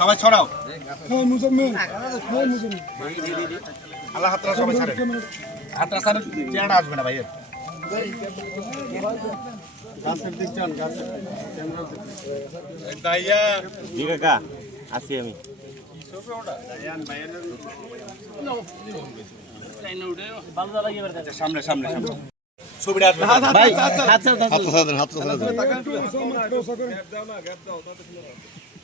সবাই ছড়াও হ্যাঁ মুজাম্মেল হ্যাঁ মুজাম্মেল আল্লাহ হাতরা সবাই ছাড়েন হাতরা ছাড়েন চেহারা আসবে না ভাইয়ের জি কাকা আছি আমি সামনে সামনে সামনে ছবিটা আসবে ভাই হাত ছাড় হাত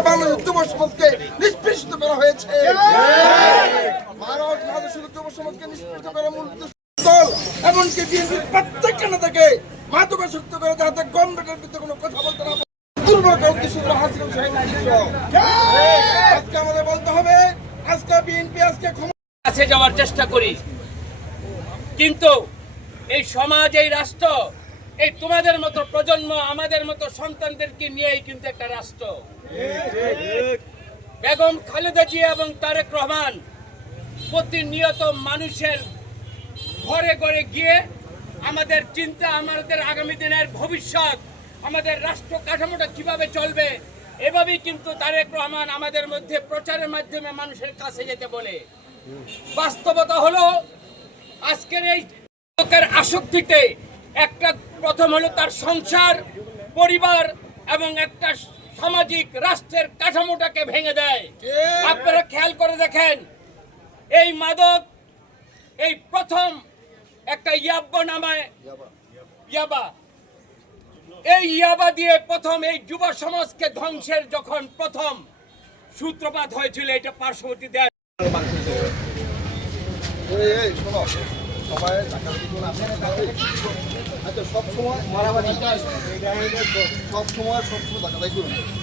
যে যুব সমাজকে নিষ্পৃষ্ট করা হয়েছে এমনকি বিএনপির প্রত্যেকটা নেতাকে মাদকাসক্ত করে যাতে গভর্নমেন্টের বিরুদ্ধে কোনো কথা বলতে না। দুর্বল উদ্দেশ্য উদ্দেশ্য। আজকে আমাদের বলতে হবে, আজকে বিএনপি, আজকে কাছে যাওয়ার চেষ্টা করি কিন্তু এই সমাজ, এই রাষ্ট্র এই তোমাদের মতো প্রজন্ম, আমাদের মতো সন্তানদেরকে নিয়েই কিন্তু একটা রাষ্ট্র। বেগম খালেদা জিয়া এবং তারেক রহমান প্রতিনিয়ত মানুষের ঘরে ঘরে গিয়ে আমাদের চিন্তা, আমাদের আগামী দিনের ভবিষ্যৎ, আমাদের রাষ্ট্র কাঠামোটা কীভাবে চলবে, এভাবেই কিন্তু তারেক রহমান আমাদের মধ্যে প্রচারের মাধ্যমে মানুষের কাছে যেতে বলে। বাস্তবতা হলো, আজকের এই লোকের আসক্তিতে একটা প্রথম হলো তার সংসার পরিবার এবং একটা সামাজিক রাষ্ট্রের কাঠামোটাকে ভেঙে দেয়। আপনারা খেয়াল করে দেখেন এই মাদক এই প্রথম একটা ইয়াব্বা নামায়। ইয়াবা। এই ইয়াবা দিয়ে প্রথম এই যুব সমাজকে ধ্বংসের যখন প্রথম সূত্রপাত হয়েছিল এটা পার্শ্ববর্তী দেশ আচ্ছা সব সময় মারামারি সব সময় সব সময় দেখা